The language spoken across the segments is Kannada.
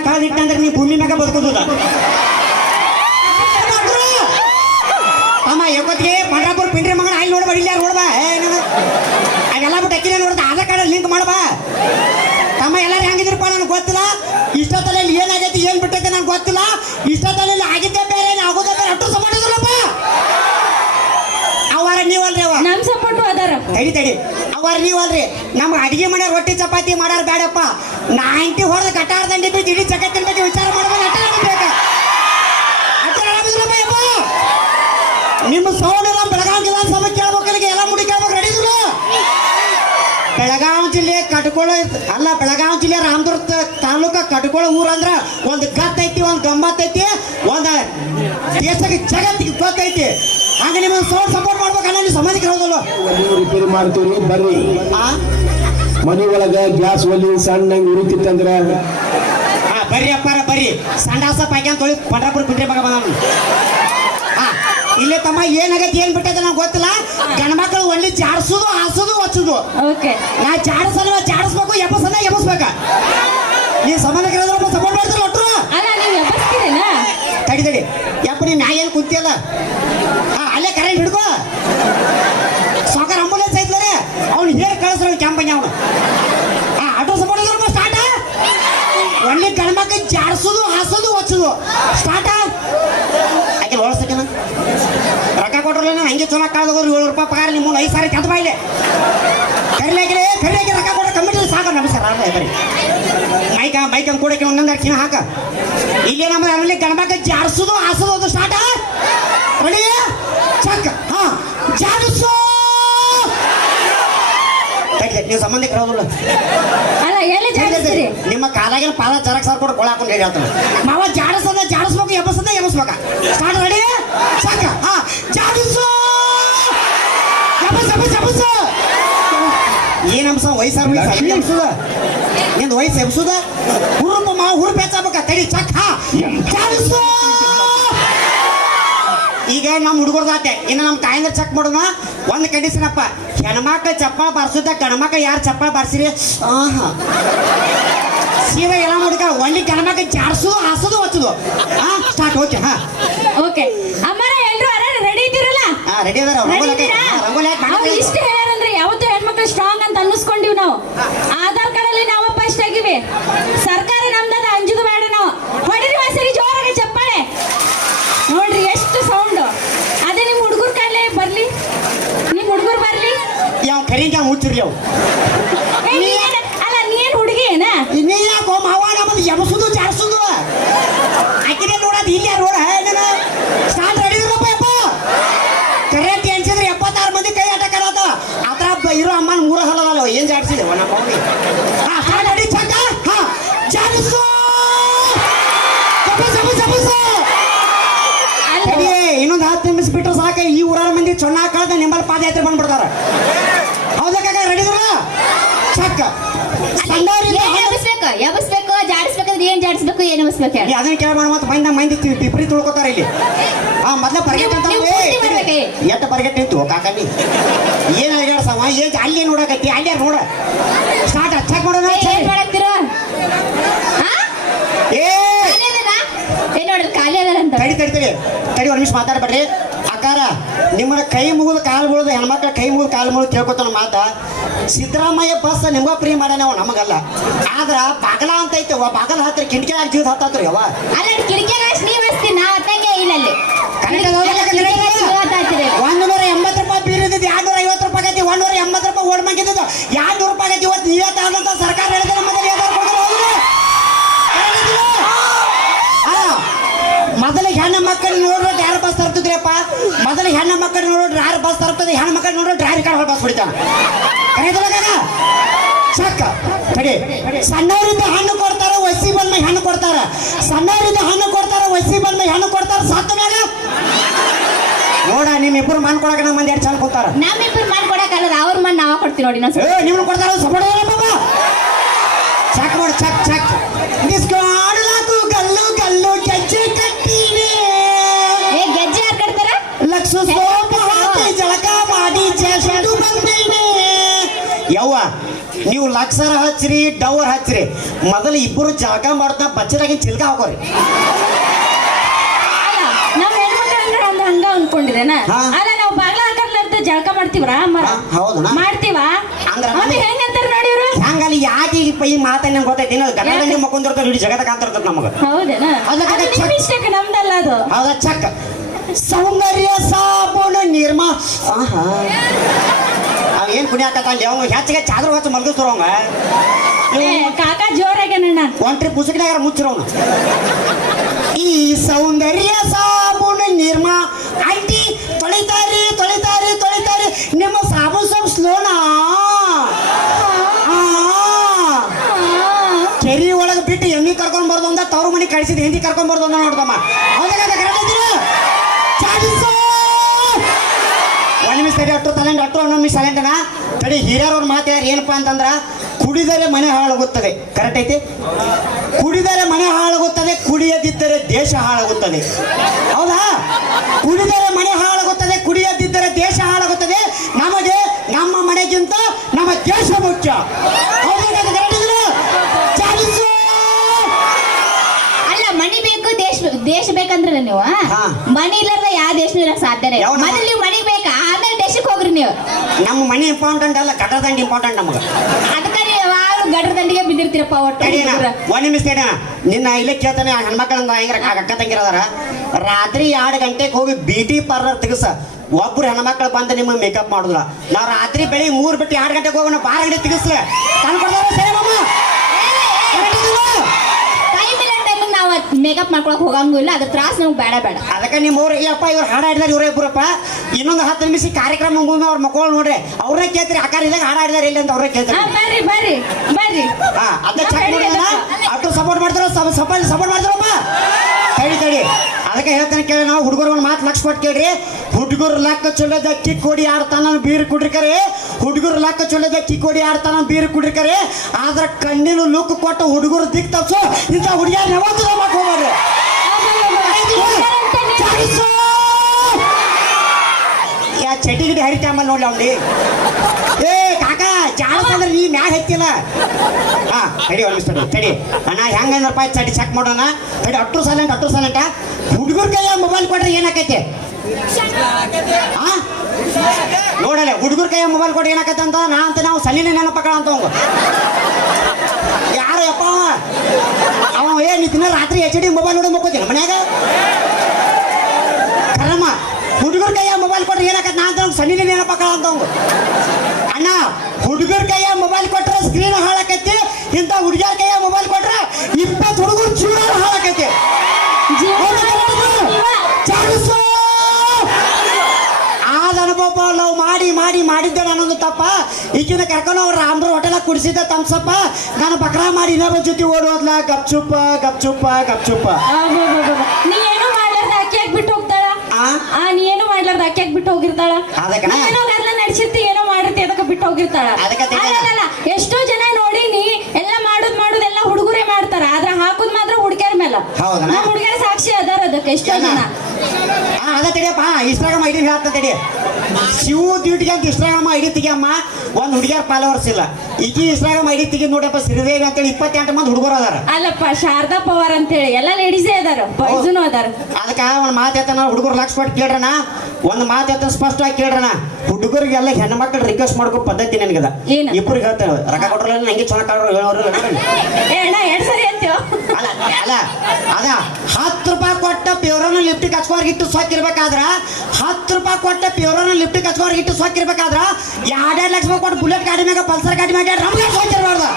ಮ್ಯಾಗ ಕಾಲ್ ಇಟ್ಟಂದ್ರೆ ನೀ ಭೂಮಿ ಮ್ಯಾಗ ಬದುಕೋದಿಲ್ಲ. ಅಮ್ಮ ಯಾವತ್ತಿಗೆ ಪಂಡ್ರಾಪುರ ಪಿಂಡ್ರಿ ಮಗನ ಅಲ್ಲಿ ನೋಡ್ಬಾ, ಇಲ್ಲಿ ಯಾರು ನೋಡ್ಬಾ, ಅದೆಲ್ಲ ಬಿಟ್ಟು ಅಕ್ಕಿನ ನೋಡ್ದ ಆಧಾರ್ ಕಾರ್ಡ್ ಲಿಂಕ್ ಮಾಡ್ಬಾ. ತಮ್ಮ ಎಲ್ಲರೂ ಹೆಂಗಿದ್ರಪ್ಪ ನನಗೆ ಗೊತ್ತಿಲ್ಲ. ಇಷ್ಟ ತಲೆಯಲ್ಲಿ ಏನಾಗೈತಿ ಏನ್ ಬಿಟ್ಟೈತೆ ನನಗೆ ಗೊತ್ತಿಲ್ಲ. ಇಷ್ಟ ತಲೆಯಲ್ಲಿ ಆಗಿದ್ದೇ ಬೇರೆ ಆಗೋದೇ ಬೇರೆ. ಅಷ್ಟು ಸಪೋರ್ಟ್ ಅವರ ನೀವಲ್ರಿ ಅವ ನಮ್ ಸಪೋರ್ಟ್ ಅದಾರ. ತಡಿ ಅವರ ನೀವಲ್ರಿ. ನಮ್ಗೆ ಅಡಿಗೆ ಮಾಡೋ ರೊಟ್ಟಿ ಚಪಾತಿ ಮಾಡಾರ ಬೇಡಪ್ಪ. 90 ಹೊಡೆದ ಕಟ್ಟಾರ್ದಂಡಿ ಬಿದ್ದು ಇಡೀ ಜಗತ್ತಿನ ಬಗ್ಗೆ ವಿಚಾರ ಮಾಡ್ಬೇಕು. ನಿಮ್ಮ ಸೌಂಡ್ ಬೆಳಗಾವಿ ವಿಧಾನಸಭೆ ಕೇಳ್ಬೇಕಲ್ಲಿಗೆ ಎಲ್ಲ ಮುಡಿ ಕೇಳ್ಬೇಕು. ರೆಡಿದ್ರು ಬೆಳಗಾವಿ ಜಿಲ್ಲೆ ಕಟ್ಕೊಳ್ಳೋ ಅಲ್ಲ, ಬೆಳಗಾವಿ ಜಿಲ್ಲೆ ರಾಮದುರ್ಗ ತಾಲೂಕ ಕಟ್ಕೊಳ್ಳೋ ಊರಂದ್ರ ಒಂದು ಗತ್ತೈತಿ, ಒಂದು ಗಮ್ಮತ್ತೈತಿ, ಒಂದು ದೇಶಕ್ಕೆ ಜಗತ್ತಿಗೆ ಗೊತ್ತೈತಿ. ಹಂಗ ನಿಮ್ಗೆ ಸೌಂಡ್ ಸಪೋರ್ಟ್ ಮಾಡ್ಬೇಕಲ್ಲ. ನೀವು ಸಂಬಂಧಿಕ ಹೋದಲ್ಲ ರಿಪೇರಿ ಮಾಡ್ತೀವಿ ಬರ್ರಿ. ಮನಿ ಒಳಗ ಗ್ಯಾಸ್ ಒಲಿ ಸಣ್ಣ ಉರಿತಿತ್ತಂದ್ರ ಬರ್ರಿ ಅಪ್ಪಾರ ಬರ್ರಿ. ಸಂಡಾಸ ಪಾಯ್ಕ ತೊಳಿ ಪಂಡ್ರಾಪುರ ಪಿಂಡ್ರಿ ಮಗ ಬಂದ. ಇಲ್ಲೇ ತಮ್ಮ ಏನಾಗೈತಿ ಏನ್ ಬಿಟ್ಟೈತೆ ನಂಗೆ ಗೊತ್ತಿಲ್ಲ. ಗಂಡ್ಮಕ್ಳು ಒಳ್ಳೆ ಜಾಡ್ಸೋದು ಹಾಸೋದು ಒಚ್ಚೋದು. ನಾ ಜಾಡಸಲ್ವ ಜಾಡಿಸ್ಬೇಕು, ಎಬ್ಬಸಲ್ಲ ಎಬ್ಬಸ್ಬೇಕ. ನೀ ಸಂಬಂಧಿಕರ ಸಪೋರ್ಟ್ ಮಾಡ್ತಾರೆ ಒಟ್ಟರು. ತಡಿ ಯಪ್ಪ ನೀ ನ್ಯಾಯ ಏನು ಕುಂತಿಯಲ್ಲ. ಅಲ್ಲೇ ಕರೆಂಟ್ ಹಿಡ್ಕೋ. ಸಾಕಾರ ಅಂಬುಲೆನ್ಸ್ ಐತ್ಲೇ ಅವ್ನು ಹೇರ್ ಕಳಿಸ್ರ ಕ್ಯಾಂಪನಿ ಅವನು. Auto support start. ಒಳ್ಳೆ ಗಂಡ್ಮಕ್ಳು ಜಾಡ್ಸೋದು ಹಾಸೋದು ಒಚ್ಚೋದು ಸ್ಟಾರ್ಟ್. ಆಕೆ ಹೊಳಸಕೇನ ರೊಕ್ಕ ಕೊಟ್ರಲ್ಲ ಹಂಗೆ ಚಲೋ ಕಾಲದವ್ರು 7 ರೂಪಾಯಿ ಪಗಾರ ನಿಮ್ಮ 5 ಸಾವಿರ ಕೆಂತ ಬಾಯಿಲೆ ಕರಿಲಾಗಿ ರೊಕ್ಕ ಕೊಡೋ ಕಮಿಟಿ ಸಾಕ. ನಮಸ್ಕಾರ ಬರೀ ಮೈಕ್ ಹಂಗೆ ಕೊಡಕ್ಕೆ ಒಂದೊಂದು ಅರ್ಚಿನ ಹಾಕ. ಇಲ್ಲೇ ನಮ್ಮ ಅಲ್ಲಿ ಗಣಮಕ್ಕ ಜಾಡಿಸೋದು ಹಾಸೋದು ಒಂದು ಸ್ಟಾರ್ಟ್. ರೆಡಿ ಚಕ್. ಹಾ ಜಾಡಿಸೋ. ನೀವು ಸಂಬಂಧಿಕರ ನಿಮ್ಮ ಕಾಲಾಗಿನ ಪಾದ ಜರಕ್ ಸರ್ ಕೊಟ್ಟು ಕೊಳ ಹಾಕೊಂಡು ಹೇಳಿ ಹೇಳ್ತಾನೆ. ಮಾವ ಜಾಡಿಸೋದ ಜಾಡಿಸ್ಬೇಕು, ಎಬ್ಬಸದ ಎಬ್ಬಸ್ಬೇಕ. ಸ್ಟಾರ್ಟ್ ರೆಡಿ ಚಕ್. ಹಾ ಜಾಡಿಸೋ ಎಬ್ಬಸ. ಏನ್ ಅಂಶ ವಯಸ್ಸಾರ ಎಬ್ಸುದ ನಿಂದು ವಯಸ್ಸು ಎಬ್ಸುದ. ಹುರುಪ ಮಾವ ಹುರುಪ ಹೆಚ್ಚಬೇಕ. ತಡಿ ಚಕ್. ಹಾ ಜಾಡಿಸೋ. ಈಗ ನಮ್ಮ ಹುಡುಗರ್ದಾತೆ ಇನ್ನು ನಮ್ಮ ತಾಯಿಂದ ಚೆಕ್ ಮಾಡೋಣ. ಒಂದು ಕಂಡೀಷನ್ ಅಪ್ಪ, ಹೆಣ್ಮಕ್ಳು ಚಪ್ಪಾಳ ಬಾರಿಸುತ್ತ ಗಣಮಕ್ಳು ಯಾರು ಚಪ್ಪಾಳ ಬಾರಿಸಿರಿ ಸೀದಾ ಎಲ್ಲ ನೋಡ್ಕ ಒಳ್ಳೆ ಗಣಮಕ್ಳು ಜಾಡ್ಸೋದು ಹಾಸೋದು ಒಚ್ಚೋದು. ಸ್ಟಾರ್ಟ್. ಓಕೆ. ಹಾ ಓಕೆ ಅಮ್ಮರ ಎಲ್ಲರೂ ರೆಡಿ ಇದ್ದೀರಲ್ಲ? ರೆಡಿ ಅದಾರ. ರಂಗೋಲಿ ಇಷ್ಟ ಹೇಳ್ಯಾರಂದ್ರೆ ಯಾವತ್ತೂ ಹೆಣ್ಮಕ್ಳು ಸ್ಟ್ರಾಂಗ್ ಅಂತ ಅನ್ನಿಸ್ಕೊಂಡಿವ್ ನಾವು. ಆಧಾರ್ ಕಾರ್ಡ್ ಅಲ್ಲಿ ನಾವು ಫಸ್ಟ್ ಆಗಿವಿ. ಸರ್ಕಾರ ನಮ್ದದ ಅಂಜುದು ಬೇಡ. ನಾವು ಹೊಡಿರಿ ಸರಿ ಜೋರಾಗಿ ಚಪ್ಪಾಳೆ. ನೋಡ್ರಿ ಎಷ್ಟು ಸೌಂಡ್. ಅದೇ ನಿಮ್ ಹುಡುಗರ ಕಾಲೇ ಬರ್ಲಿ, ನಿಮ್ ಹುಡುಗರು ಬರ್ಲಿ. ಯಾವ ಕರಿಂಗ ಮುಚ್ಚಿರ್ಲಿ ಅವು. ಅಲ್ಲ ನೀನ್ ಹುಡುಗಿ ಏನ ಇನ್ನೇ ಯಾಕೋ ಮಾವ ನಮ್ಮದು ಎಬಸುದು ಜಾಡ್ಸುದು ಆಕಿನೇ ನೋಡೋದು ಇಲ್ಲಿ ಯಾರು ನೋಡ. ಸ್ಟಾರ್ಟ್ ರೆಡಿ ಇರಪ್ಪ. ಯಪ್ಪ ಕರೆಕ್ಟ್ ಎನ್ಸಿದ್ರೆ 76 ಮಂದಿ ಕೈ ಆಟ ಕರತ್ತ. ಅದ್ರ ಇರೋ ಅಮ್ಮನ 3 ಹಲದಲ್ಲ ಏನ್ ಜಾಡ್ಸಿದೆ ನಮ್ಮ ಮಮ್ಮಿ. Start ready ಚಕ್ಕ. ಹಾ ಜಾಡಿಸು. ಇನ್ನೊಂದು 10 ನಿಮಿಷ ಬಿಟ್ಟರೆ ಸಾಕ. ಈ ಊರಾರ ಮಂದಿ ಚೊಣ್ಣ ಕಳೆದ ನಿಮ್ಮಲ್ಲಿ ಪಾದಯಾತ್ರೆ ಬಂದ್ಬಿಡ್ತಾರ. ಹೌದಾ ಕಾಕ? ರೆಡಿ ಇದ್ರ ಚಕ್ಕ. ಎಬ್ಸ್ಬೇಕು ಜಾಡಿಸ್ಬೇಕಂದ್ರೆ ಏನ್ ಜಾಡಿಸ್ಬೇಕು ಏನ್ ಎಬ್ಸ್ಬೇಕು ಅದನ್ನ ಕೇಳ ಮಾಡ ಮತ್ತೆ ಮಂದಿ ಪಿಪ್ರಿ ತುಳ್ಕೋತಾರ ಇಲ್ಲಿ. ಮೊದ್ಲ ಪರ್ಗೆಟ್ ಅಂತ ಎಟ್ಟ ಪರ್ಗೆಟ್ ನಿಂತು ಕಾಕಿ ಏನ್ ಅಡ್ಗಾಡ್ಸವ ಏನ್ ಅಲ್ಲಿ ನೋಡಕತ್ತಿ ಅಲ್ಲಿ ನೋಡ. ಸ್ಟಾರ್ಟ್. ಚೆಕ್ ಮಾಡೋಣ. ತಡಿ ಒಂದು ನಿಮಿಷ ಮಾತಾಡ್ಬೇಡ್ರಿ. ಅಕ್ಕಾರ ನಿಮ್ಮನ್ನ ಕೈ ಮುಗಿದು ಕಾಲು ಮುಗಿದು ಹೆಣ್ಮಕ್ಳ ಕೈ ಮುಗಿದು ಕಾಲು ಮುಗಿದು ಕೇಳ್ಕೊತಾನ ಮಾತ. ಸಿದ್ದರಾಮಯ್ಯ ಬಸ್ ನಿಮ್ಗ ಫ್ರೀ ಮಾಡ್ಯಾನ ಅವ, ನಮಗಲ್ಲ. ಆದ್ರ ಬಾಗಲ ಅಂತ ಐತೆ ಬಾಗಲ ಹತ್ತಿರ ಕಿಟಕಿ ಆಗಿ ಜೀವದ ಹತ್ತತ್ರಿ ಅವ. ಕಿಟಕಿ ನೀವ್ ಹಚ್ತೀನಿ ನಾ ಹತ್ತಂಗೆ ಇಲ್ಲ ಅಲ್ಲಿ. 180 ರೂಪಾಯಿ ಬೀರ್ ಇದ್ದಿದ್ದು 250 ರೂಪಾಯಿ ಆಗೈತಿ. 180 ರೂಪಾಯಿ ಓಡ್ ಮಂಗಿದ್ದು 200 ರೂಪಾಯಿ ಆಗೈತಿ. ಇವತ್ತು ನಿಯತ್ತಾದಂತ ಸರ್ಕಾರ ಹೇಳಿದ್ರೆ ಮೊದಲ ಹೆಣ್ಣು ಮಕ್ಕಳು ನೋಡ್ರೆ ಯಾರು ಬಸ್ ತರ್ತಿದ್ರಪ್ಪ. ಮೊದಲ ಹೆಣ್ಣು ಮಕ್ಕಳು ನೋಡ್ರೆ ಯಾರು ಬಸ್ ತರ್ತದೆ. ಹೆಣ್ಣು ಮಕ್ಕಳು ನೋಡ್ರೆ ಡ್ರೈವರ್ ಕಾರ್ಡ್ ಬಸ್ ಬಿಡ್ತಾನ. ಚಕ್ಕ. ತಡಿ. ಸಣ್ಣವರಿಂದ ಹಣ್ಣು ಕೊಡ್ತಾರ, ವಯಸ್ಸಿ ಬಂದ ಹಣ್ಣು ಕೊಡ್ತಾರ. ಸಣ್ಣವರಿಂದ ಹಣ್ಣು ಕೊಡ್ತಾರ, ವಯಸ್ಸಿ ಬಂದ ಹಣ್ಣು ಕೊಡ್ತಾರ. ಸತ್ತ ಮ್ಯಾಗ ನೋಡ ನಿಮ್ಮಿಬ್ಬರು ಮಣ್ಣು ಕೊಡಕ ನಮ್ಮ ಮಂದಿ 2 ಚಂದ ಕೊಡ್ತಾರ. ನಮ್ಮಿಬ್ಬರು ಮಣ್ಣು ಕೊಡಕಲ್ಲ ಅವ್ರ ಮಣ್ಣು ನಾವ ಕೊಡ್ತೀವಿ ನೋಡಿ. ನಿಮ್ನು ಕೊಡ್ತಾರ ಸಪೋರ್ಟ್ ಚೆಕ್ ಮಾಡಿ. Check check. ಡಿಸ್ಕಾಡ್ಲಾಕು ಗಲ್ಲು ಗಲ್ಲು ಗೆಜ್ಜೆ ಕಟ್ಟಿವೆ. ಗೆಜ್ಜೆ ಯಾರು ಕಟ್ತಾರ? ಲಕ್ಷ ಸೋಪ ಹಾಕಿ ಜಳಕ ಮಾಡಿ ಜೇಸು ಬಂದಿವೆ. ಯವ್ವ ನೀವು ಲಕ್ಷರ ಹಚ್ಚ್ರಿ ಡವರ್ ಹಚ್ಚ್ರಿ ಮೊದಲು ಇಬ್ಬರು ಜಳಕ ಮಾಡ್ತಾ ಬಚ್ಚದಾಗಿನ ಚಿಲ್ಕ ಹಾಕೋರಿ. ಅಲ್ಲ ನಾವ್ ಹೆಣ್ಮಕ್ಳು ಅಂದ್ರೆ ಹಂಗ ಅನ್ಕೊಂಡಿರೇನ? ಹಾ. ಅಲ್ಲ ನಾವು ಬಾಗ್ಲ ಹಾಕರ್ಲಾರ್ದ ಜಳಕ ಮಾಡ್ತೀವ್ರಾ ಅಮ್ಮರ? ಹೌದಾ? ಮಾಡ್ತೀವ. ಅಂದ್ರ ಮತ್ತೆ ಹೆಂಗಂತಾರ ನೋಡಿ ಇವ್ರು? ಹಂಗಲ್ಲಿ ಯಾಕೆ ಈ ಮಾತನ್ನ ನಂಗೆ ಗೊತ್ತೈತಿ ಗಂಡ ಮಕ್ಕೊಂದಿರ್ತಾರ ಇಡೀ ಜಗತ್ತ ಕಾಂತಿರ್ತದ ನಮಗ. ಹೌದೇನ? ಅದಕ್ಕೆ ಅದು ನಿಮ್ ಇಷ್ಟಕ್ಕೆ, ನಮ್ದಲ್ಲ ಅದು. ಹೌದಾ? ಚಕ್ ಸೌಂದರ್ಯ ಸಾಬೂನು ನಿರ್ಮಾ ಆಹಾ ಅವ್ ಏನ್ ಕುಣಿಯಾಕತ್ತ ಅಲ್ಲಿ ಅವ್ನು ಹೆಚ್ಚಿಗೆ ಚಾದ್ರ ಹೊತ್ತು ಮಲ್ಗಿಸ್ತಾರ ಅವಂಗ. ಏ, ಕಾಕ ಜೋರಾಗ್ಯಾನಣ್ಣ. ಒಂಟ್ರಿ ಪುಸ್ತಕನಾಗ ಮುಚ್ಚಿರೋನು. ಈ ಸೌಂದರ್ಯ ಸಾಬೂನು ನಿರ್ಮಾ ಆಂಟಿ ತೊಳಿತಾರಿ ತೊಳಿತಾರಿ ತೊಳಿತಾರಿ ನಿಮ್ಮ ಸಾಬೂನ್ ಸ್ವಲ್ಪ ಸ್ಲೋನಾ. ಕೆರಿ ಒಳಗೆ ಬಿಟ್ಟು ಎಣ್ಣೆ ಕರ್ಕೊಂಡ್ ಬರ್ದು ಅಂದ ತವ್ರ ಮನೆ ಕಳಿಸಿದ ಹಿಂದಿ ಕರ್ಕೊಂಡ್ ಬರ್ದು ಅಂದ ನೋಡ್ದಮ್ಮ. ಒಂದು ನಿಮಿಷ ತಡಿ, ಅಟ್ಟು ತಲೆಂಡ್ ಅಟ್ಟು ಒಂದೊಂದು ನಿಮಿಷ ಸೈಲೆಂಟನ ತಡಿ. ಹಿರಿಯರವ್ರ ಮಾತು ಏನಪ್ಪಾ ಅಂತಂದ್ರ ಕುಡಿದರೆ ಮನೆ ಹಾಳಾಗುತ್ತದೆ. ಕರೆಕ್ಟ್ ಐತಿ? ಕುಡಿದರೆ ಮನೆ ಹಾಳಾಗುತ್ತದೆ, ಕುಡಿಯದಿದ್ದರೆ ದೇಶ ಹಾಳಾಗುತ್ತದೆ. ಹೌದಾ? ಕುಡಿದರೆ ಮನೆ ಹಾಳಾಗುತ್ತದೆ, ಕುಡಿಯದಿದ್ದರೆ ದೇಶ ಹಾಳಾಗುತ್ತದೆ. ನಮಗೆ ನಮ್ಮ ಮನೆಗಿಂತ ನಮ್ಮ ದೇಶ ಮುಖ್ಯ. ಹೌದಾ? ಅಲ್ಲ ಮನಿ ಬೇಕು, ದೇಶ ಬೇಕಂದ್ರೆ ನೀವು ಹಾ. ಮನಿ ಇಲ್ಲದ ಯಾವ ದೇಶ ಇರಕ್ ಸಾಧ್ಯನೇ? ಯಾವ ನಮ್ಮ- ಮೊದಲು ನೀವು ಮನಿ ಬೇಕಾ, ಆಮೇಲೆ ದೇಶಕ್ಕೆ ಹೋಗ್ರಿ ನೀವು. ನಮ್ಮ ಮನೆ ಇಂಪಾರ್ಟೆಂಟ್ ಅಲ್ಲ, ಕಟ್ಟದಂಡಿ ಇಂಪಾರ್ಟೆಂಟ್ ನಮಗೆ. ಅದಕ್ಕೆ ನೀವು ಯಾವಾಗ ಗಡ್ರ ದಂಡಿಗೆ ಬಿದ್ದಿರ್ತೀರಪ್ಪ ಒಟ್ಟು. ಒಂದ್ ನಿಮಿಷ ತಡಿ. ನಿನ್ನ ಇಲ್ಲೇ ಕೇಳ್ತಾನೆ ಹೆಣ್ಮಕ್ಳಂದ ಹೆಂಗ್ರ ಅಕ್ಕ ತಂಗಿರದಾರ ರಾತ್ರಿ 2 ಗಂಟೆಗೆ ಹೋಗಿ ಬ್ಯೂಟಿ ಪಾರ್ಲರ್ ತೆಗಸ. ಒಬ್ರು ಹೆಣ್ಮಕ್ಳು ಬಂದು ನಿಮಗೆ ಮೇಕಪ್ ಮಾಡುದಿಲ್ಲ. ನಾವು ರಾತ್ರಿ ಬೆಳಿಗ್ಗೆ 3 ಬಿಟ್ಟು 2 ಗಂಟೆಗೆ ಹೋಗೋಣ, 12 ಗಂಟೆ ತೆಗಿಸ್ಲೆ ತಂದ್ಕೊಡ್ತಾರ. ಸರಿ ಮಾಮ? ನಾವು ಮೇಕಪ್ ಮಾಡ್ಕೊಳಕ್ ಹೋಗಂಗಿಲ್ಲ, ಅದ್ರ ತ್ರಾಸ ನಮ್ಗೆ ಬೇಡ ಬೇಡ. ಅದಕ್ಕೆ ನಿಮ್ಮವ್ರು ಅಪ್ಪ ಇವ್ರು ಹಾಡು ಹಾಡಿದಾರೆ ಇವರೇ ಇಬ್ಬರಪ್ಪ. ಇನ್ನೊಂದು 10 ನಿಮಿಷ ಕಾರ್ಯಕ್ರಮ ಮುಗಿದ ಅವ್ರ ಮಕ್ಕಳು ನೋಡ್ರಿ ಅವ್ರೇ ಕೇಳ್ತೀರಿ ಆಕಾರ ಇದಾಗ ಹಾಡು ಹಾಡಿದಾರೆ ಇಲ್ಲ ಅಂತ ಅವ್ರೇ ಕೇಳ್ತಾರೆ. ಬರ್ರಿ ಬರ್ರಿ ಬರ್ರಿ. ಹಾ ಅದ ಚೆಕ್ ಮಾಡೋಣ. ಅಷ್ಟು ಸಪೋರ್ಟ್ ಮಾಡ್ತಾರ, ಸಪೋರ್ಟ್ ಮಾಡ್ತಾರಪ್ಪ. ತಡಿ ತಡಿ, ಅದಕ್ಕೆ ಹೇಳ್ತಾನೆ ಕೇಳಿ. ನಾವು ಹುಡುಗರು ಒಂದು ಮಾತು ಲಕ್ಷ ಕೊಟ್ಟು ಕೇಳ್ರಿ. ಹುಡುಗರು ಲೆಕ್ಕ ಚೊಲ್ಲದ ಕಿಕ್ ಕೊಡಿ ಆಡ್ತಾನ ಬೀರ್ ಕುಡ್ರಿಕರೆ. ಹುಡುಗರು ಲೆಕ್ಕ ಚೊಲ್ಲದ ಕಿಕ್ ಕೊಡಿ ಆಡ್ತಾನ ಬೀರ್ ಕುಡ್ರಿಕರೆ. ಆದ್ರ ಕಣ್ಣಿನ ಲುಕ್ ಕೊಟ್ಟು ಹುಡುಗರು ದಿಕ್ ತಪ್ಸು ಇಂಥ ಹುಡುಗಿಯಾರ ಯಾವತ್ತೂ ಮಾಡಕ್ ಹೋಗ್ಬಾರ್ದು. ಯಾ ಚಟಿ ಗಿಡಿ ಹರಿತ ಆಮೇಲೆ ನೋಡ್ಲಿ ಅವ್ನಿ. ಏ ಕಾಕ ಜಾಲ ಅಂದ್ರೆ ನೀ ಮ್ಯಾಗ ಹತ್ತಿಲ್ಲ. ಹಾ ತಡಿ ಅನಿಸ್ತದೆ ತಡಿ ಅಣ್ಣ. ಹೆಂಗಂದ್ರಪ್ಪ ಚಟಿ ಚೆಕ್ ಮಾಡೋಣ ತಡಿ. ಅಟ್ರು ಸೈಲೆಂಟ. ಹುಡುಗರ ಕೈಯ ಮೊಬೈಲ್ ಕೊಟ್ರೆ ಏನಾಕೈತೆ? ನೋಡಲ್ಲ ಹುಡುಗರ ಕೈಯ ಮೊಬೈಲ್ ಕೊಟ್ರೆ ಏನಾಕೈತೆ ಅಂತ ನಾವು ಸಲಿನೇ ನೆನಪಕ್ಕಳ ಅಂತ ಅವಂಗ. ಯಾರು ಯಪ್ಪ ಅವ? ನೀ ದಿನ ರಾತ್ರಿ HD ಮೊಬೈಲ್ ನೋಡಿ ಮಕ್ಕೋತೀನಿ ಮನ್ಯಾಗ. ಕರಮ್ಮ ಹುಡುಗರ ಕೈಯ ಮೊಬೈಲ್ ಕೊಟ್ರೆ ಏನಾಕೈತೆ? ನಾನು ಸಲಿನೇ ನೆನಪಕ್ಕಳ ಅಂತ ಅವಂಗ. ಅಣ್ಣ ಹುಡುಗರ ಕೈಯ ಮೊಬೈಲ್ ಕೊಟ್ರೆ ಸ್ಕ್ರೀನ್ ಹಾಳಾಕೈತಿ. ಇಂಥ ಹುಡುಗಿಯರ ಕೈಯ ಮೊಬೈಲ್ ಕೊಟ್ರೆ 20 ಹುಡುಗರು ಜೀವನ ಹಾಳಾಕೈತಿ. ಆದ ಅನುಭವ ನಾವು ಮಾಡಿದ್ದೆ ನಾನೊಂದು ತಪ್ಪ. ಈಗಿನ ಕರ್ಕೊಂಡು ಅವ್ರು ರಾಮ್ರ ಹೋಟೆಲ್ ಕುಡಿಸಿದ್ದ ತಮ್ಸಪ್ಪ. ನಾನು ಬಕ್ರಾ ಮಾಡಿ ಇನ್ನೊಬ್ಬರ ಜೊತೆ ಓಡೋದ್ಲ. ಗಪ್ಚುಪ್ಪ. ನೀ ಏನು ಮಾಡ್ಲಾರ್ದ ಅಕ್ಕಿಯಾಗಿ ಬಿಟ್ಟು ಹೋಗ್ತಾಳ. ನೀ ಏನು ಮಾಡ್ಲಾರ್ದ ಅಕ್ಕಿಯಾಗಿ ಬಿಟ್ಟು ಹೋಗಿರ್ತಾಳ. ಅದಕ್ಕನ ಏನೋ ಗದ್ಲ ನಡ್ಸಿರ್ತಿ, ಏನೋ ಮಾಡಿರ್ತಿ, ಅದಕ್ಕೆ ಬಿಟ್ಟು ಹೋಗಿರ್ತಾಳ. ಅಲ್ಲ ಎಷ್ಟೋ ಜನ ನೋಡಿ ನೀ ಎಲ್ಲ ಮಾಡುದೆಲ್ಲ ಹುಡುಗರೇ ಮಾಡ್ತಾರ, ಆದ್ರೆ ಹಾಕುದ್ ಮಾತ್ರ ಹುಡುಗಿಯರ ಮೇಲೆ. ನಮ್ಮ ಹುಡುಗಿಯರ ಸಾಕ್ಷಿ ಅದಾರ ಅದಕ್ಕೆ ಎಷ್ಟೋ ಜನ. ಅದ ತಡಿಯಪ್ಪ, ಇನ್ಸ್ಟಾಗ್ರಾಮ್ ಐಡಿ ಹೇಳ್ತ ತಡಿ. ಶಿವ ಡ್ಯೂಟಿಗೆ ಅಂತ ಇನ್ಸ್ಟಾಗ್ರಾಮ್ ಐಡಿ ತೆಗಿಯಮ್ಮ. ಒಂದು ಹುಡುಗಿಯರ ಫಾಲೋವರ್ಸ್ ಇಲ್ಲ. ಈಗ ಇನ್ಸ್ಟಾಗ್ರಾಮ್ ಐಡಿ ತೆಗಿ ನೋಡಪ್ಪ. ಶ್ರೀದೇವಿ ಅಂತೇಳಿ 28 ಮಂದಿ ಹುಡುಗರು ಅದಾರ. ಅಲ್ಲಪ್ಪ ಶಾರದಾ ಪವಾರ್ ಅಂತೇಳಿ ಎಲ್ಲ ಲೇಡೀಸೇ ಅದಾರ, ಬಾಯ್ಸೂನು ಅದಾರ. ಅದಕ್ಕೆ ಒಂದು ಮಾತು ಹೇಳ್ತಾನ ಹುಡುಗರು ಲಕ್ಷ ಕೊಟ್ಟು ಕೇಳ್ರಣ. ಒಂದು ಮಾತು ಹೇಳ್ತಾನೆ ಸ್ಪಷ್ಟವಾಗಿ ಕೇಳ್ರಣ. ಹುಡುಗರಿಗೆಲ್ಲ ಹೆಣ್ಮಕ್ಳು ರಿಕ್ವೆಸ್ಟ್ ಮಾಡ್ಕೋ ಪದ್ಧತಿ ನನಗದ. ಇಬ್ಬರಿಗೆ ಹೇಳ್ತೇವೆ ರೊಕ್ಕ ಕೊಟ್ರಲ್ಲ ನಂಗೆ ಚೆನ್ನಾಗಿ ಕಾಡ್ರು ಹೇಳೋರು. ಎರಡ್ ಸರಿ ಅಂತೀವ. ಅಲ್ಲ ಅದ 10 ರೂಪಾಯಿ ಕೊಟ್ಟ ಪ್ಯೂರನ ಲಿಫ್ಟಿಗೆ ಹಚ್ಕೋರ್ಗಿಟ್ಟು ಸೊಕ್ಕಿರ್ಬೇಕಾದ್ರ 10 ರೂಪಾಯಿ ಕೊಟ್ಟ ಪ್ಯೂರನ ಲಿಫ್ಟಿಗೆ ಹಚ್ಕೋರ್ಗಿಟ್ಟು ಸೊಕ್ಕಿರ್ಬೇಕಾದ್ರ 2 ಲಕ್ಷ ರೂಪಾಯಿ ಕೊಟ್ಟು ಬುಲೆಟ್ ಗಾಡಿ ಮ್ಯಾಗ ಪಲ್ಸರ್ ಗಾಡಿ ಮ್ಯಾಗ ನಮ್ಗೆ ಸೋಕಿರ್ಬಾರ್ದು.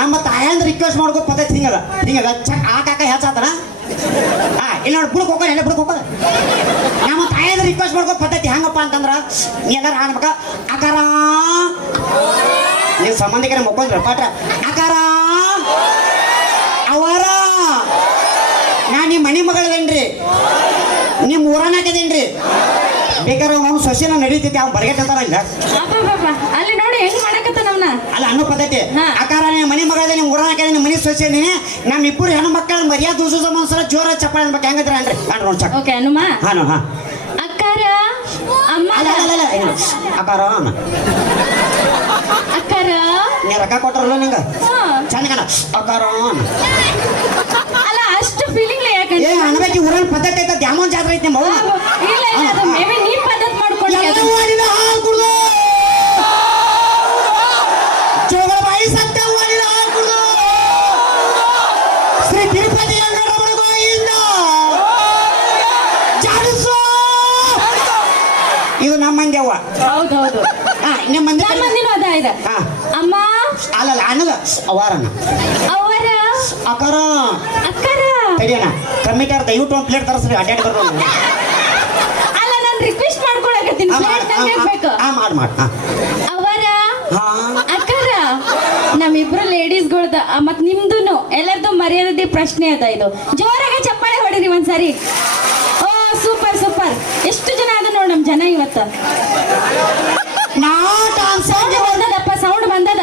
ನಮ್ಮ ತಾಯಂದ್ ರಿಕ್ವೆಸ್ಟ್ ಮಾಡ್ಕೋ ಪದ್ಧತಿ ಹಿಂಗದ ಚಕ್ ಆ ಕಾಕ ಹೆಚ್ಚಾತನ. ಇಲ್ಲ ನೋಡಿ ಬುಡಕ್ ಹೋಗೋಣ, ಎಲ್ಲ ಬುಡಕ್ ಹೋಗೋದು. ನಮ್ಮ ತಾಯಂದ್ ರಿಕ್ವೆಸ್ಟ್ ಮಾಡ್ಕೋ ಪದ್ಧತಿ ಹೆಂಗಪ್ಪ ಅಂತಂದ್ರ ನೀ ಎಲ್ಲಾರು ಹಾಡ್ಬೇಕ. ಅಕಾರ ನೀವು ಸಂಬಂಧಿಕರ ಮುಕ್ಕೊಂಡ್ರ ಪಾಟ್ರ. ಅಕಾರ ಅವರ ನಾ ನಿಮ್ಮ ಮನೆ ಮಗಳದೇನ್ರಿ, ನಿಮ್ಮ ಊರನ್ನ ಹಾಕದೇನ್ರಿ. ಬೇಕಾದ್ರೆ ಅವನು ಸೊಸೆನ ನಡೀತೈತಿ ಅವ್ನು ಬರಗಟ್ಟ ಅಂತಾರ ಇಲ್ಲ. ಅಲ್ಲಿ ನೋಡಿ ಹೆಂಗ್ ಮಾಡಕತ್ತ ನಮ್ನ. ಅಲ್ಲ ಅನ್ನೋ ಪದ್ಧತಿ. ಆಕಾರ ನಿಮ್ಮ ಮನೆ ಮಗಳದೇ, ನಿಮ್ಮ ಊರನ್ನ ಹಾಕದೆ, ನಿಮ್ಮ ಮನೆ ಸೊಸೆ ನೀನೆ. ನಮ್ಮ ಇಬ್ಬರು ಹೆಣ್ಣು ಮಕ್ಕಳ ಮರ್ಯಾದೆ ದೂಸು ಒಂದ್ಸಲ ಜೋರ ಚಪ್ಪಾಳೆ ಅನ್ಬೇಕು. ಹೆಂಗದ್ರ ಅನ್ರಿ ನೋಡಿ ಚಕ್. ಓಕೆ ಹನುಮ. ಹಾ ಅಕ್ಕಾರ ಅಮ್ಮ ಅಲ್ಲ ಅಲ್ಲ ಅಲ್ಲ ಇಲ್ಲ. ಅಕ್ಕಾರ ಅಕ್ಕಾರ ನೀ ರೊಕ್ಕ ಕೊಟ್ರಲ್ಲ ನಿಂಗ ಹಾ. ಚಂದ ಕಣ ಅಕ್ಕಾರ ಅಲ್ಲ ಅಷ್ಟು ಫೀಲಿಂಗ್ ಯಾಕಂದ್ರೆ ಏ ಅನ್ಬೇಕು ಊರಲ್ಲಿ ಪದ್ಧತಿ ಐತೆ ದ್ಯಾಮೋನ್ ಜಾತ್ರೆ ಐತೆ ಮೌನ ಇಲ್ಲ ಇಲ್ಲ ಅದು ಮೇಬಿ ನೀವ್ ಪದ್ಧತಿ ಮಾಡ್ಕೊಂಡು ಎಲ್ಲ ಮಾಡಿದ ಹಾಲು ಕುಡ್ದು ಜೋಗಳ ಬಾಯಿ ಸತ್ತ ಮಾಡಿದ ಹಾಲು ಕುಡ್ದು ಶ್ರೀ ತಿರುಪತಿ ವೆಂಕಟರಮಣ ಗೋವಿಂದ ಜಾಡಿಸು ಇದು ನಮ್ಮ ಮಂದಿ ಅವ್ವ ಹೌದೌದು ಹಾ ನಿಮ್ಮ ಮಂದಿ ನಮ್ಮಂದಿನೂ ಅದ ಇದೆ ಹಾ ಅಮ್ಮ ಅಲ್ಲಲ್ಲ ಅನ್ನಲ್ಲ ಅವಾರನ್ನ ಅವರ ಅಕ್ಕಾರ ಅಕ್ಕರ ತಡಿಯೋಣ ಕಮ್ಮಿಟಾರ್ ದಯವಿಟ್ಟು ಒಂದು ಪ್ಲೇಟ್ ತರಿಸ್ರಿ ಅಡ್ಡಾಡಿ ಬರ್ಬೋದು ಅಲ್ಲ ನಾನು ರಿಕ್ವೆಸ್ಟ್ ಮಾಡ್ಕೊಳಕತ್ತೀನಿ ಪ್ಲೇಟ್ ನಂಗೆ ಬೇಕು ಮಾಡ್ ಅವರ ಹಾ ಅಕ್ಕರ ನಮ್ಮಿಬ್ರು ಲೇಡೀಸ್ಗಳ್ದ ಮತ್ ನಿಮ್ದುನು ಎಲ್ಲರದು ಮರ್ಯಾದೆ ಪ್ರಶ್ನೆ ಅದ ಇದು ಜೋರಾಗಿ ಚಪ್ಪಾಳೆ ಹೊಡಿರಿ ಒಂದ್ಸರಿ ಓ ಸೂಪರ್ ಸೂಪರ್ ಎಷ್ಟು ಜನ ಅದ ನೋಡ್ ನಮ್ ಜನ ಇವತ್ತ ನಾಟ್ ಆನ್ಸರ್ ಬಂದದಪ್ಪ ಸೌಂಡ್ ಬಂದದ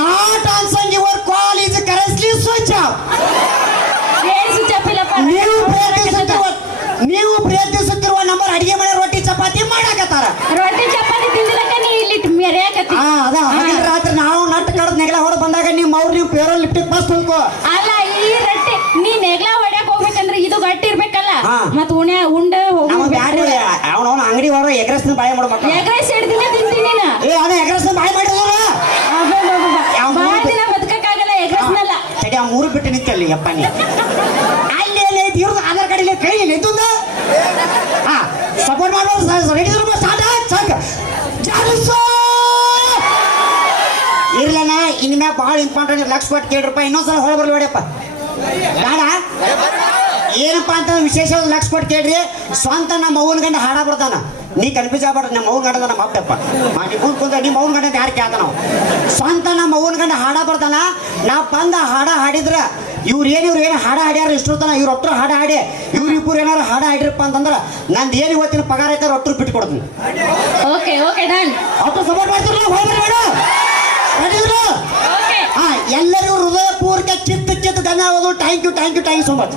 not answer your call is currently switch off ಏನ್ ಸುಚ್ಚಪ್ಪಿಲ್ಲಪ್ಪ ನೀವು ಪ್ರಯತ್ನಿಸುತ್ತಿರುವ ನಂಬರ್ ಅಡಿಗೆ ಮನೆ ರೊಟ್ಟಿ ಚಪಾತಿ ಮಾಡಾಕತ್ತಾರ ರೊಟ್ಟಿ ಚಪಾತಿ ತಿಂದಿಲ್ಲಕ್ಕ ನೀ ಇಲ್ಲಿ ಮೆರೆಯಕತ್ತಿ ಅದ ಹಗಲ್ ರಾತ್ರಿ ನಾವು ನಟ್ ಕಡದ್ ನೆಗಲ ಹೊಡ ಬಂದಾಗ ನಿಮ್ಮ ಅವ್ರು ನೀವು ಪೇರೋಲ್ ಲಿಫ್ಟಿಗೆ ಬಸ್ ತುಳ್ಕೋ ಅಲ್ಲ ಈ ರೊಟ್ಟಿ ನೀ ನೆಗ್ಲ ಹೊಡ್ಯಾಕ್ ಹೋಗ್ಬೇಕಂದ್ರೆ ಇದು ಗಟ್ಟಿ ಇರ್ಬೇಕಲ್ಲ ಹಾ. ಮತ್ ಉಂಡ ನಮ್ಮ ಬ್ಯಾಡ್ರಿ ಅವನವನ ಅಂಗಡಿ ಹೊರ ಎಗ್ರೆಸ್ ಬಾಯಿ ಮಾಡ್ಬೇಕು ಎಗ್ರೆಸ್ ಹಿಡ್ದಿನ ತಿಂತೀನಿ ನಾ ಏ ಅವನ ಎಗ್ರೆಸ್ ಬಾಯಿ ಮಾಡಿದ್ರ ಬಹಳ ದಿನ ಬದುಕಕ್ಕಾಗಲ್ಲ ಎಗ್ರೆಸ್ನಲ್ಲ ತಡಿ ಆ ಮೂರು ಬಿಟ್ಟು ನಿಂತಲ್ಲಿ ಯಪ್ಪ ನೀ ಅಲ್ಲಿ ಎಲ್ಲಿ ಐತಿ ಇವ್ರದ್ದು ಆಧಾರ್ ಕಾರ್ಡ್ ಇಲ್ಲ ಕೈ ನಿಂತುಂದ ಹಾ ಸಪೋರ್ಟ್ ಮಾಡೋದು ರೆಡಿ ಸ್ಟಾರ್ಟ್ ಸಾಕು ಜಾಡಿಸು ಇರ್ಲನ ಇನ್ಮ್ಯಾಗ ಭಾಳ ಇಂಪಾರ್ಟೆಂಟ್ ಲಕ್ಷ ಕೊಟ್ಟು ಕೇಳ್ರಪ್ಪ ಇನ್ನೊಂದ್ಸಲ ಹೊಳ ಬರ್ಬೇಡಪ್ಪ ಬೇಡ ಏನಪ್ಪ ಅಂತ ವಿಶೇಷವಾದ ಲಕ್ಷ ಕೊಟ್ಟು ಕೇಳ್ರಿ ಸ್ವಂತ ನಮ್ಮ ಅವ್ವನ ಗಂಡ ಹಾಡ ಬಿಡ್ತಾನ ನೀ ಕನ್ಫ್ಯೂಸ್ ಆಗ್ಬಾರ್ದು ನಮ್ಮ ಅವ್ವನ ಗಂಡ ನಮ್ಮ ಅಪ್ಪಪ್ಪ ನಿಮ್ಮ ಕುಂತ ನಿಮ್ಮ ಅವ್ವನ ಗಂಡ ಯಾರು ಕೇಳ್ತಾನ ನಾವು ಸ್ವಂತ ನಮ್ಮ ಅವ್ವನ ಗಂಡ ಹಾಡ ಬರ್ತಾನ ನಾ ಬಂದ ಹಾಡ ಹಾಡಿದ್ರ ಇವ್ರು ಏನು ಹಾಡ ಹಾಡ್ಯಾರ ಇಷ್ಟೊತ್ತನ ಇವ್ರ ಒಟ್ಟರು ಹಾಡ ಹಾಡಿ ಇವ್ರಿಬ್ಬರು ಏನಾರು ಹಾಡ ಹಾಡಿರಪ್ಪ ಅಂತಂದ್ರೆ ನಂದು ಏನು ಇವತ್ತಿನ ಪಗಾರ ಐತಾರ ಒಟ್ಟರು ಬಿಟ್ಟು ಕೊಡ್ತೀನಿ ಓಕೆ ಓಕೆ ಡನ್ ಒಟ್ಟು ಸಪೋರ್ಟ್ ಮಾಡ್ತಿರಲ್ಲ ಹೋಗ್ಬರ್ರಿ ಬೇಡ ಓಕೆ ಹಾ ಎಲ್ಲರಿಗೂ ಹೃದಯಪೂರ್ವಕ ಕಿತ್ತು ಧನ್ಯವಾದಗಳು ಥ್ಯಾಂಕ್ ಯು ಸೊ ಮಚ್